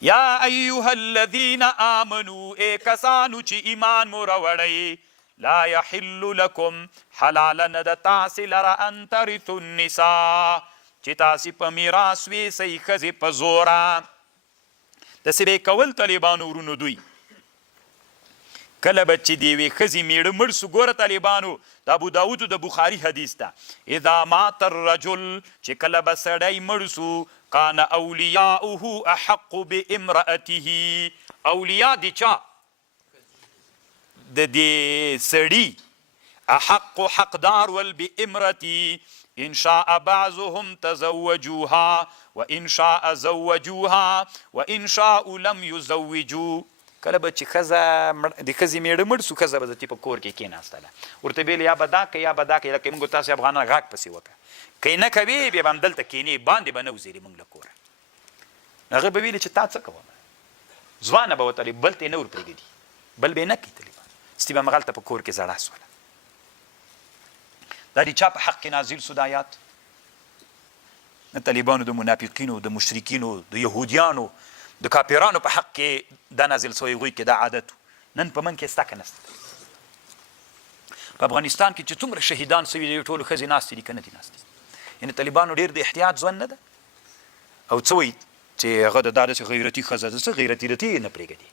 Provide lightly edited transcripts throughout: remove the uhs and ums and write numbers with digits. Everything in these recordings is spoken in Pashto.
یا ایها الذین آمنوا ای کسانو چې ایمان مو راوړئ لا یحل لکم حلال نه د تاسې لره ان ترثوا النساء چې تاسې په میراث ویسئ ښځې په زوره داسې به یې کول طالبانو ورونو دوی کله به چې د یوې ښځې میړه مړ سو ګوره طالبانو د ابو داودو د بخاري حدیث ده اذا مات الرجل چې کله به سړی مړ سو کان اولیاؤه احق بامرأته اولیاء د چا د دې سړي احق حقدار ول بامرأته ان شاء بعضهم تزوجوها وان شاء زوجوها وان شاء لم يزوجوا کله به چې ښځه د ښځې میړه مړ سو ښځه به د په کور کې کېناستله ورته ویل یا به دا که یا به دا که لکه موږ تاسې افغانان غاک پسې وکړه که یې نه کوې بیا به همدلته کښېنې باندې به نه وزېرې موږ له کوره هغه به ویلې چې تا څه کوم ځوانه به وتلې بل ته یې نه ورپرېږدي بل به یې نه کوي طالبان ستې به همغلته په کور کې زړه سوله دا د چا په حق کې نازل سو د آیات د طالبانو د منافقینو د مشرکینو د یهودیانو د کاپیرانو په حق کې دا نازل سوی هغوی کې دا عادت نن په من کې سته که نسته په افغانستان کې چې څومره شهیدان سوي دي ټولو ښځې ناستې دي که نه دي ناستې یعنې طالبانو ډېر د احتیاط ژوند نه ده او څه وایي چې هغه د دا داسې غیرتي ښځه ده څه غیرتي ده ته یې نه پرېږدي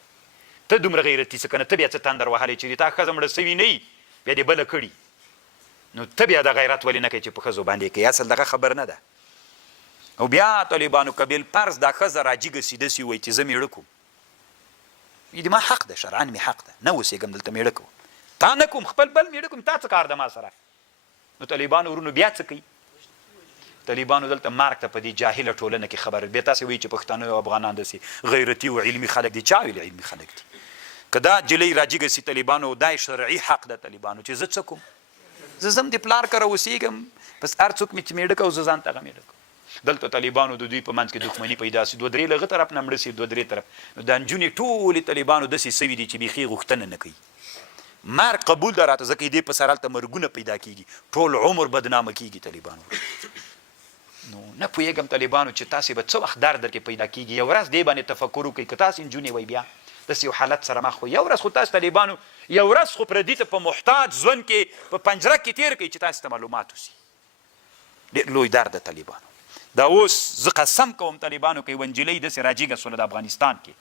ته دومره غیرتي څه که نه ته بیا څه تندر وهلی چې تا ښځه مړه سوي نه وي بیا دې بله کړي نو ته بیا د غیرت ولې نه کوې چې په ښځو باندې کوي اصل دغه خبر نه ده او بیا طالبانو که بالفرض دا ښځه راجیږه سي داسې وایي چې زه میړه کوم د ما حق ده شرعا مې حق ده نه اوسېږم دلته میړه کوم تا نه کوم خپل بل میړه کوم تا څه کار ده ما سره نو طالبانو ورونو بیا څه کوي طالبانو دلته مرګ ته په دې جاهله ټولنه کې خبر بیا تاسې وایي چې پښتانه او افغانان داسې غیرتي او علمي خلک دي چا ویل علمي خلک دي که دا جلۍ راجیږه سي طالبانو دا شرعي حق ده طالبانو چې زه څه کوم زه ځم د پلار کره اوسېږم بس هر څوک مې چې میړه کوو زه ځان ته هغه میړه کوم دلته طالبانو د دوی په منځ کې دښمني پیدا سي دوه درې له هغه طرف نه مړه سي دوه درې طرف نو دا نجونې ټولې طالبانو داسې سوي دي چې بیخي غوښتنه نه کوي مرګ قبول ده راته ځکه دې په سر هلته مرګونه پیدا کېږي ټول عمر بدنامه کېږي طالبانو نو نه پوهېږم طالبانو چې تاسې به څه وخت درد درکې پیدا کېږي یو ورځ دې باندې تفکر وکړئ که تاسې نجونې وئ بیا داسې یو حالت سره مخ وئ یو ورځ خو تاسې طالبانو یو ورځ خو پردي ته په محتاج ژوند کې په پنجره کې تېر کړئ چې تاسې ته معلومات وسي ډېر لوی درد ده طالبانو دا اوس زه قسم کوم طالبانو که یوه نجلۍ داسې راجیږه سوله د افغانستان کې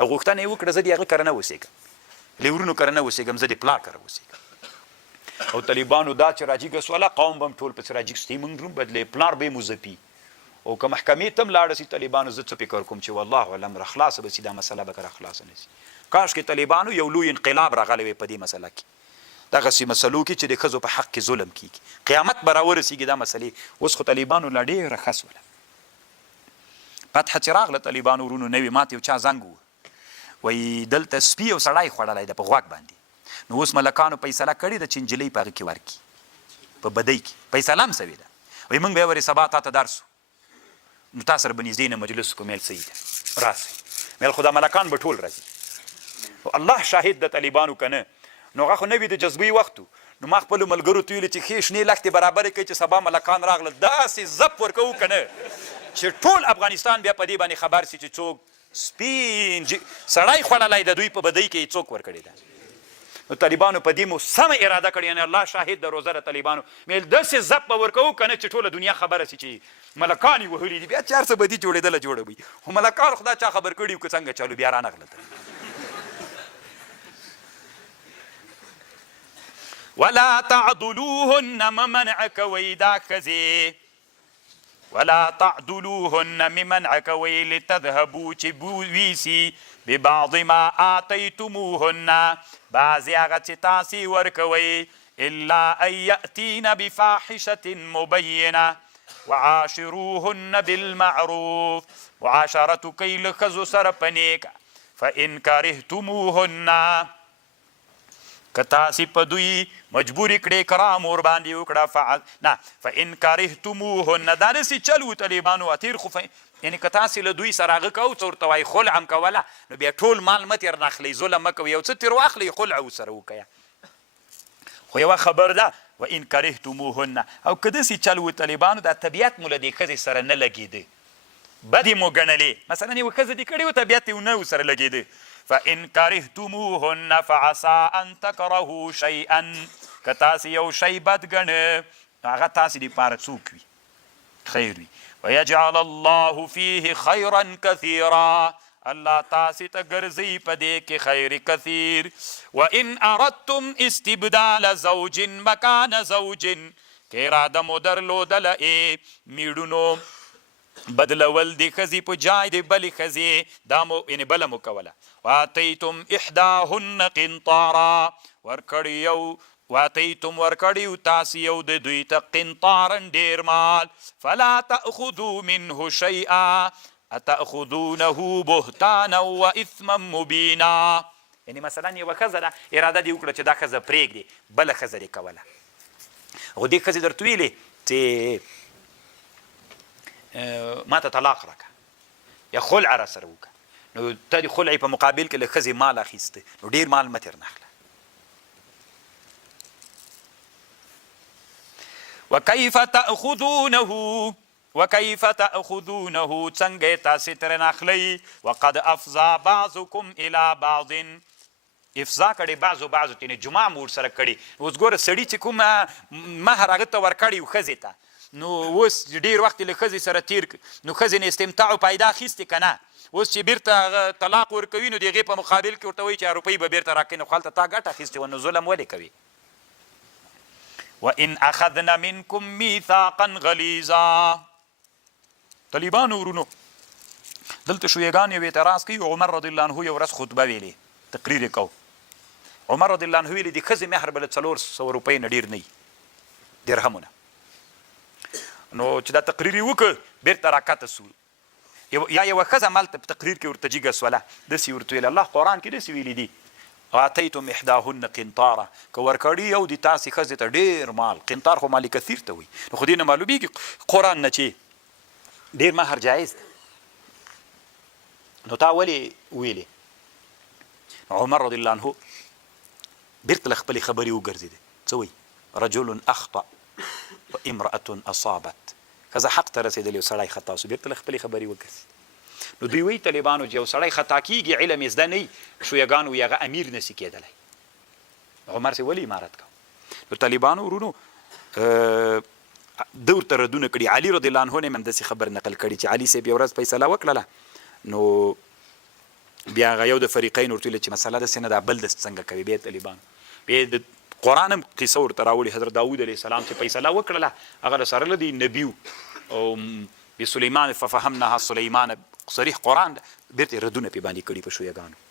او غوښتنه یې وکړه زه د هغه کره نه اوسېږم له ورونو کره نه اوسېږم زه د پلار کره اوسېږم او طالبانو دا چې راجیږه سوله قوم به هم ټول پسې راجیږ ستې موږ روم بدلې پلار به یې مزپي او که محکمې ته هم لاړه سي طالبانو زه څه فکر کوم چې والله علم را خلاصه به سي دا مسله به که را خلاصه نه سي کاشکې طالبانو یو لوی انقلاب راغلی وی په دې مسله کې دغسې مسلو کې چې د ښځو په حق کې ظلم کېږي قیامت به راورسېږي دا مسلې اوس خو طالبانو لا ډېره ښه سوله فتحه چې راغله طالبانو ورونو نوي ماته یو چا زنګ ووه وایي دلته سپي او سړی خوړلی ده په غوږ باندې نو اوس ملکانو فیصله کړې ده چې نجلۍ په هغه کې ورکړي په بدۍ کې فیصله هم سوې ده وایي موږ بیا ورې سبا تا ته درس نو تا سره به نږدې نه مجلس وکړو میل صحیح ده راسئ میل خو دا ملکان به ټول راځي الله شاهد د طالبانو که نه نو هغه خو نه وي د جذبوي وخت نو ما خپلو ملګرو ته ویلي چې ښې شنې لښتې برابرې کوي چې سبا ملکان راغله داسې زپ ورکوو که نه چې ټول افغانستان بیا په دې باندې خبر سي چې څوک سپین سړی خوړلی د دوی په بدۍ کې یې څوک ورکړې ده نو طالبانو په دې مو سمه اراده کړې یعنې الله شاهد د روزه د طالبانو میل داسې زپ به ورکوو که نه چې ټوله دنیا خبره سي چې ملکان یې وهلي دي بیا چې هر څه بدي جوړېدله جوړوي خو ملکان خو دا چا خبر کړي وو که څنګه چالو بیا رانغله ولا تعضلوهن ممنع کوئ دا ښځې ولا تعضلوهن ممنع کوئ لتذهبوا چې ویسي ببعض ما آتیتموهن بعضې هغه چې تاسې ورکوئ الا ان یأتین بفاحشة مبینه وعاشروهن بالمعروف معاشرت کوئ له ښځو سره په نیکه فان کرهتموهن که تاسې په دوی مجبورې کړې کرام ورباندې وکړه فان کرهتموهن دا داسې چل و طالبانو اتیر خو یعنې که تاسې له دوی سره هغه کو څه ورته وایي خلع هم کوله نو بیا ټول مال مه تېر نخلئ ظلم مه کوئ یو څه تېر واخلئ خلع ورسره وکړه خو یوه خبر ده وان کرهتموهن او که داسې چل و طالبانو دا طبیعت مو له دې ښځې سره نه لګېده بدې مو ګڼلې مثلا یوه ښځه دې کړې وه طبیعت یې ونه ورسره لګېده فإن کرهتموهن فعسى أن تکرهوا شیئا که تاسې یو شی بد ګڼه هغه تاسې دپاره څوک وي خیر وي ویجعل الله فیه خیرا کثیرا الله تاسې ته ګرځوي په دې کې خیر کثیر وإن اردتم استبدال زوج مکان زوج که اراده مو درلودله میړونو بدلول د ښځې په جای د بلې ښځې دا مو یعنې بله مو کوله واتیتم احداهن قنطارا واتیتم ورکړي تاسې یو د دوی ته قنطارا ډېر مال فلا تأخذوا منه شیئا اتأخذونه بهتانا واثما مبینا یعنې مثلا یوه ښځه ده اراده دې وکړه چې دا ښځه پرېږدي بله ښځه دې کوله خو دې ښځې درته ویلې چې ما ته طلاق راکړه یا خلع را سره وکړه نو ته د خلعې په مقابل کې له ښځې مال اخیسته نو ډېر مال مه ترې نخله وکیف تأخذونه څنګه تاسې ترې ناخلئ وقد افضا بعضکم الی بعض افضا کړې بعضو ته یعنې جمعه مو ورسره کړې اوس ګوره سړي چې کوم مهر هغه ته ورکړی و ښځې ته نو اوس ډېر وخت له ښځې سره تیر نو ښځې نه استمتاع و پیدا اخیستې که نه اوس چې بیرته هغه طلاق ورکوي نو د هغې په مقابل کې ورته وایي چې روپۍ به بیرته راکوي نو خو هلته تا ګټه اخیستې وه نو ظلم ولې کوي وإن أخذن منكم ميثاقا غليظا طالبانو ورونو دلته شویګان یو اعتراض کوي عمر رضی الله عنه یو ورځ خطبه ویلې تقریر یې کو عمر رضی الله عنه ویلې د ښځې مهر به له 400 روپۍ نه ډېر نه وي درهمونه نو چې دا تقریر یې وکړ بیرته راکته سو یا یوه ښځه مالته په تقریر کې ورته جګه سوله داسې ورته ویل الله قرآن کې داسې ویلي دي آتیتم احداهن قنطارا که ورکړي یو د تاسې ښځې ته ډېر مال قنطار خو مال کثیر ته وایي نو خو دې نه معلومیږي قرآن نه چې ډېر مهر جایز ده نو تا ولې ویلې عمر رضی الله عنه بیرته له خپلې خبرې وګرځېدې څه وایي رجل اخطأ وامرأة اصابت ښځه حق ته رسېدلې یو سړی خطا سو بیرته له خپلې خبرې وګرځېد نو دوی وایي طالبانو چې یو سړی خطا کېږي علم یې زده نه وي شویګان وایي هغه امیر نسي کېدلی عمر سې ولې امارت کو نو طالبانو ورونو ده ورته ردونه کړي علي رضی الله عنه نه هم همداسې خبر نقل کړي چې علي صاحب یو ورځ فیصله وکړله نو بیا هغه یو د فریقین ورته ویل چې مسله داسې نه ده بل داسې څنګه کوي بیا طالبانو بیا د قرآن هم قصه ورته راوړي حضرت داود علیه السلام چې فیصله وکړله هغه سره له دې نبي او بسلیمان ففهمناها سلیمان صریح قرآن بیرته ردونه پې باندې کړي په شویګانو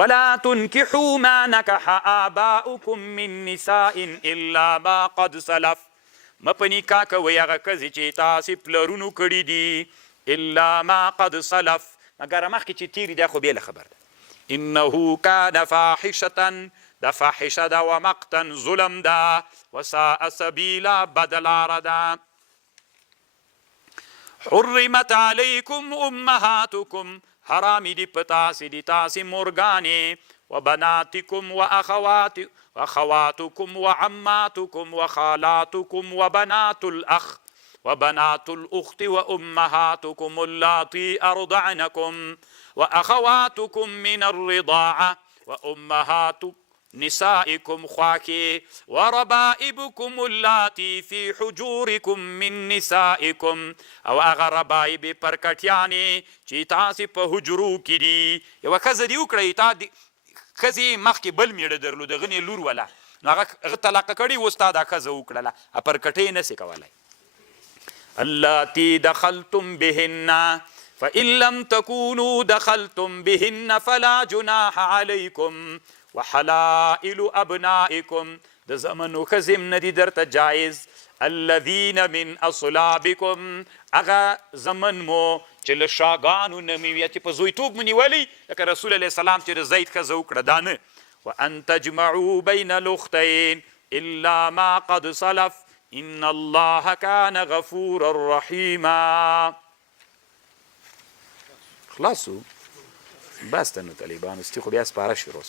ولا تنكحوا ما نكح آباؤكم من نساء الا ما قد سلف ما په نکاح کوئ هغه ښځې چې تاسې پلرونو کړي دي الا ما قد سلف مګر مخکې چې تیري دا خو بېله خبر ده انه كان فاحشة دا فاحشه ده ومقتا ظلم ده وساء سبیلا بد لاره ده حرمت علیکم امهاتکم حرامی دی پتاسی دی تاسی مرگانی و بناتکم و اخواتکم و عماتکم و خالاتکم و بنات الاخ و بنات الاخت و امهاتکم اللاتی ارضعنکم و اخواتکم من الرضاعه و امهاتکم نسائكم خواكي وربائبكم اللاتي في حجوركم من نسائكم او اغا ربائب پرکټیانې چې تاسې په حجرو کې دي یوه ښځه دې وکړئ تا ښځې مخکې بل میړه درلود هغه نه لور وله نو هغه طلاقه کړې اوس تا دا ښځه وکړله پرکټۍ نسې کولی اللاتي دخلتم بهن فإن لم تكونوا دخلتم بهن فلا جناح عليكم وحلائل ابنائكم د زمنو ښځې هم نه دي درته جایز الذین من اصلابکم هغه زمن مو چې له شاګانو نه مې وي چې په زویتوب مو نیولي لکه رسول علیه السلام چې د زید ښځه وکړه دا نه وان تجمعوا بین الاختین الا ما قد سلف ان الله كان غفورا رحیما خلاصو بس ته نو طالبانو ستي خو بیا سپاره شروع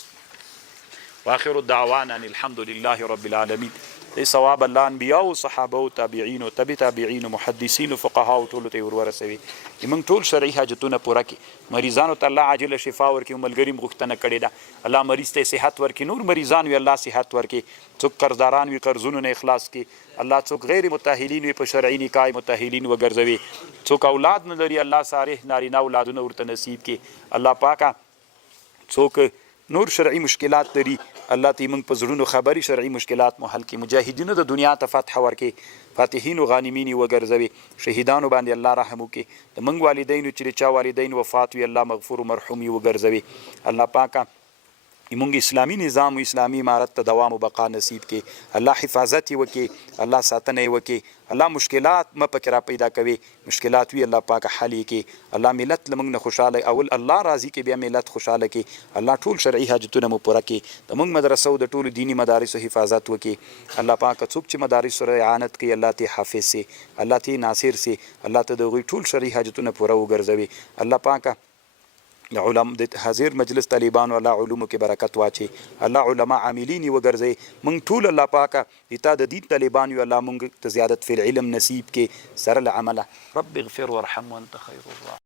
واخر الدعوانا ان الحمد لله رب العالمين د ثواب الله انبیاء او صحابه او تابعین او تبع تابعین او محدثین او فقها او ټول ته ورسوي موږ ټول شرعي حاجتونه پوره کړي مریضانو ته الله عاجله شفا ورکړي ملګری غوښتنه کړې ده الله مریض ته صحت ورکړي نور مریضان وي الله صحت ورکړي څوک قرضداران وي قرضونو نه اخلاص کړي الله څوک غیر متأهلین وي په شرعي نکاح متأهلین وګرځوي څوک اولاد نه لري الله صالح نارینه اولادونه ورته نصیب کړي الله پاکه څوک نور شرعي مشکلات لري الله ته موږ په زړونو خبري شرعي مشکلات مو حل کړي مجاهدینو د دنیا ته فتح ورکړي فاتحین او غانمین وګرځوي شهیدانو باندې الله رحم وکړي د موږ والدینو چې چا والدین وفات وي الله مغفور مرحوم وګرځوي الله پاکه موږ اسلامي نظام او اسلامي امارت ته دوام او بقا نصیب کړي الله حفاظت وکړي الله ساتنه وکړي الله مشکلات پکې را پیدا کوي مشکلات وی الله پاک حل کړي الله ملت لمنګ نه خوشاله اول الله راضي کې بیا ملت خوشاله کړي الله ټول شرعي حاجتونه مو پوره کړي د موږ مدرسو د ټولو دینی مدارسو حفاظت وکړي الله پاک څوک چې مدارس سره اعانت کوي الله ته حافظ سي الله ته ناصر سي الله ته د ټول شرعي حاجتونه پوره وګرځوي الله پاک علماء د حاضر مجلس طالبانو الله علومو کې برکت واچي الله علماء عاملین وګرځي موږ ټول الله پاکه اته د دین طالبان یو الله موږ ته زیادت فی العلم نصیب کې سره العمل رب اغفر وارحم وانت خیر الراحمین